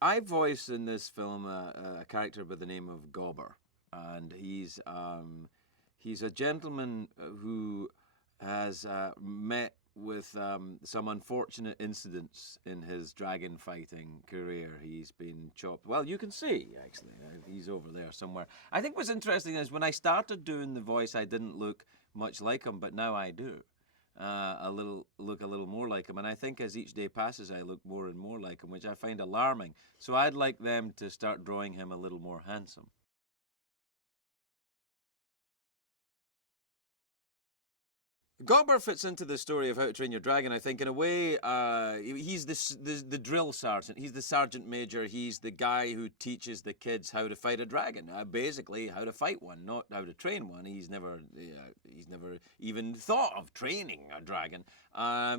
I voice in this film a character by the name of Gobber, and he's a gentleman who has met with some unfortunate incidents in his dragon fighting career. He's been chopped. Well, you can see actually, he's over there somewhere. I think what's interesting is when I started doing the voice, I didn't look much like him, but now I do. A little more like him, and I think as each day passes, I look more and more like him, which I find alarming. So I'd like them to start drawing him a little more handsome. Gobber fits into the story of How to Train Your Dragon, I think, in a way. He's the drill sergeant. He's the sergeant major. He's the guy who teaches the kids how to fight a dragon. Basically, how to fight one, not how to train one. He's never even thought of training a dragon.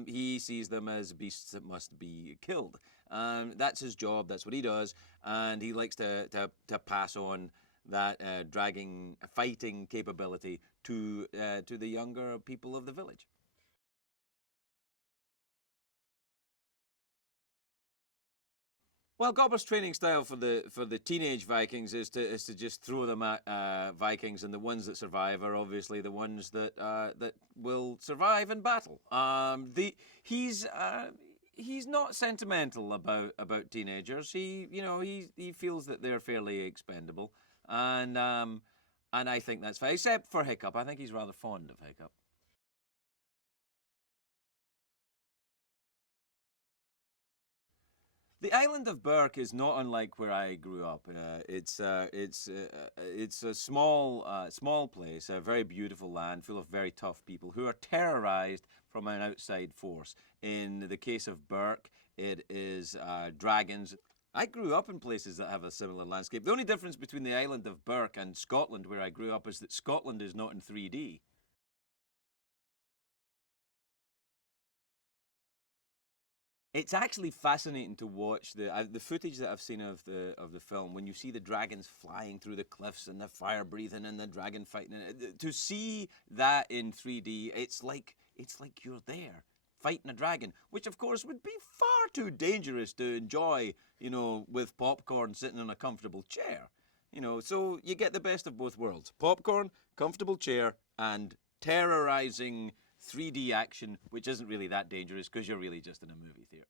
He sees them as beasts that must be killed. That's his job. That's what he does, and he likes to pass on that dragging fighting capability to the younger people of the village. Well, Gobber's training style for the teenage Vikings is to just throw them at Vikings, and the ones that survive are obviously the ones that will survive in battle. He's not sentimental about teenagers. He feels that they're fairly expendable, and um, and I think that's fine, except for Hiccup. I think he's rather fond of Hiccup. The island of Berk is not unlike where I grew up. It's a small place, a very beautiful land full of very tough people who are terrorized from an outside force. In the case of Berk, it is dragons. I grew up in places that have a similar landscape. The only difference between the island of Berk and Scotland, where I grew up, is that Scotland is not in 3D. It's actually fascinating to watch the footage that I've seen of the film. When you see the dragons flying through the cliffs and the fire breathing and the dragon fighting, to see that in 3D, it's like you're there fighting a dragon, which of course would be far too dangerous to enjoy, with popcorn sitting in a comfortable chair. So you get the best of both worlds: popcorn, comfortable chair, and terrorizing 3D action, which isn't really that dangerous because you're really just in a movie theater.